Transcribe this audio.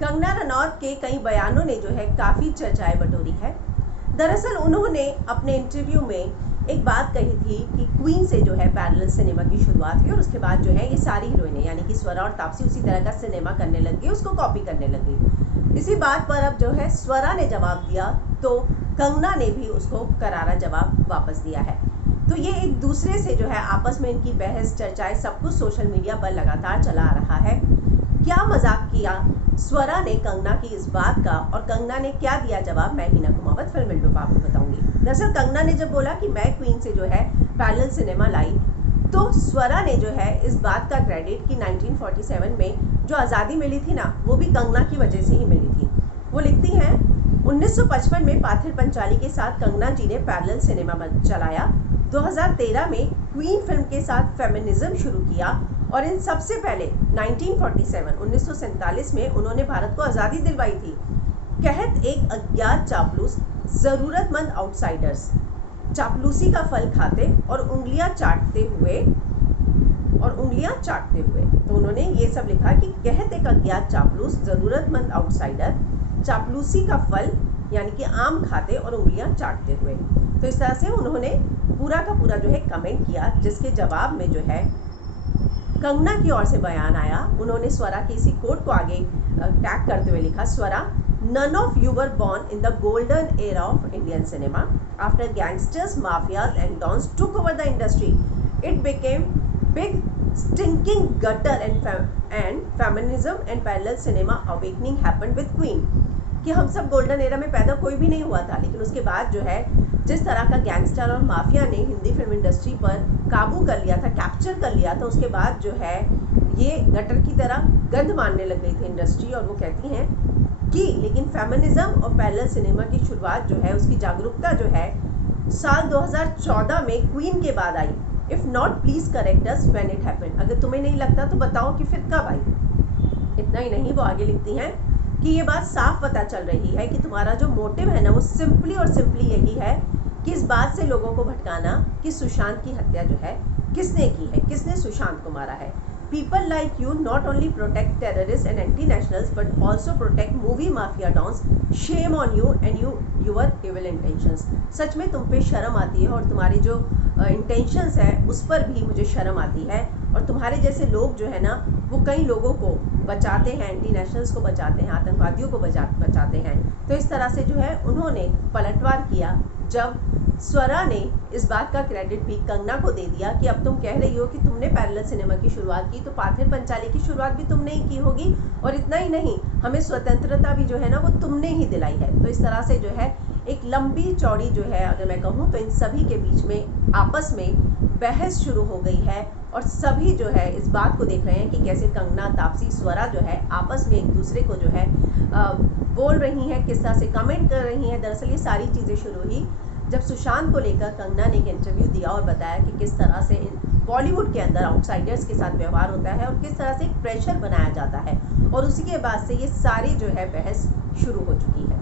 कंगना रनौत के कई बयानों ने जो है काफ़ी चर्चाएं बटोरी है। दरअसल उन्होंने अपने इंटरव्यू में एक बात कही थी कि क्वीन से जो है पैरेलल सिनेमा की शुरुआत हुई और उसके बाद जो है ये सारी हीरोइनें यानी कि स्वरा और तापसी उसी तरह का सिनेमा करने लग गई, उसको कॉपी करने लग गई। इसी बात पर अब जो है स्वरा ने जवाब दिया तो कंगना ने भी उसको करारा जवाब वापस दिया है। तो ये एक दूसरे से जो है आपस में इनकी बहस चर्चाएं सब कुछ सोशल मीडिया पर लगातार चला आ रहा है। क्या मजाक किया स्वरा ने कंगना की इस बात का और कंगना ने क्या दिया जवाब, मैं हिना कुमावत फिल्म इंडो पर आपको बताऊंगी। दरअसल कंगना ने जब बोला कि मैं क्वीन से जो है पैरेलल सिनेमा लाई, तो स्वरा ने जो है इस बात का क्रेडिट कि 1947 में जो आज़ादी मिली थी ना, वो भी कंगना की वजह से ही मिली थी। वो लिखती हैं 1955 में पाथिर पंचाली के साथ कंगना जी ने पैरेलल सिनेमा चलाया। 2013 में क्वीन फिल्म के साथ फेमिनिज्म शुरू किया और इन सबसे पहले 1947 में उन्होंने भारत को आज़ादी दिलवाई थी। कहत एक अज्ञात चापलूस, ज़रूरतमंद आउटसाइडर्स चापलूसी का फल खाते और उंगलियां चाटते हुए तो उन्होंने ये सब लिखा कि कहत एक अज्ञात चापलूस, ज़रूरतमंद आउटसाइडर चापलूसी का फल यानी कि आम खाते और उंगलियां चाटते हुए। तो इस तरह से उन्होंने पूरा का पूरा जो है कमेंट किया, जिसके जवाब में जो है कंगना की ओर से बयान आया। उन्होंने स्वरा के इसी कोट को आगे टैग करते हुए लिखा, स्वरा, none of you were born in the golden era of Indian cinema. After gangsters, mafias and dons took over the industry, it became big stinking gutter and feminism and parallel cinema awakening happened with Queen. कि हम सब golden era में पैदा कोई भी नहीं हुआ था, लेकिन उसके बाद जो है जिस तरह का गैंगस्टर और माफिया ने हिंदी फिल्म इंडस्ट्री पर काबू कर लिया था, कैप्चर कर लिया था, उसके बाद जो है ये गटर की तरह गंद मारने लग गई थी इंडस्ट्री। और वो कहती हैं कि लेकिन फेमिनिज्म और पैरेलल सिनेमा की शुरुआत जो है, उसकी जागरूकता जो है साल 2014 में क्वीन के बाद आई। If not please correct us when it happened. अगर तुम्हें नहीं लगता तो बताओ कि फिर कब आई। इतना ही नहीं, वो आगे लिखती हैं कि ये बात साफ पता चल रही है कि तुम्हारा जो मोटिव है ना, वो सिंपली यही है कि इस बात से लोगों को भटकाना कि सुशांत की हत्या जो है किसने की है, किसने सुशांत को मारा है। People like you not only protect terrorists and anti-nationals but also protect movie mafia dons. Shame on you and your evil intentions. सच में तुम पे शर्म आती है और तुम्हारी जो इंटेंशंस है उस पर भी मुझे शर्म आती है। और तुम्हारे जैसे लोग जो है ना, वो कई लोगों को बचाते हैं, एंटी नेशनल्स को बचाते हैं, आतंकवादियों को बचाते हैं। तो इस तरह से जो है उन्होंने पलटवार किया जब स्वरा ने इस बात का क्रेडिट भी कंगना को दे दिया कि अब तुम कह रही हो कि तुमने पैरेलल सिनेमा की शुरुआत की, तो पाथिर पंचाली की शुरुआत भी तुमने ही की होगी। और इतना ही नहीं, हमें स्वतंत्रता भी जो है ना वो तुमने ही दिलाई है। तो इस तरह से जो है एक लंबी चौड़ी जो है, अगर मैं कहूँ तो इन सभी के बीच में आपस में बहस शुरू हो गई है और सभी जो है इस बात को देख रहे हैं कि कैसे कंगना, तापसी, स्वरा जो है आपस में एक दूसरे को जो है बोल रही हैं, किस तरह से कमेंट कर रही हैं। दरअसल ये सारी चीज़ें शुरू हुई जब सुशांत को लेकर कंगना ने एक इंटरव्यू दिया और बताया कि किस तरह से बॉलीवुड के अंदर आउटसाइडर्स के साथ व्यवहार होता है और किस तरह से एक प्रेशर बनाया जाता है, और उसी के बाद से ये सारी जो है बहस शुरू हो चुकी है।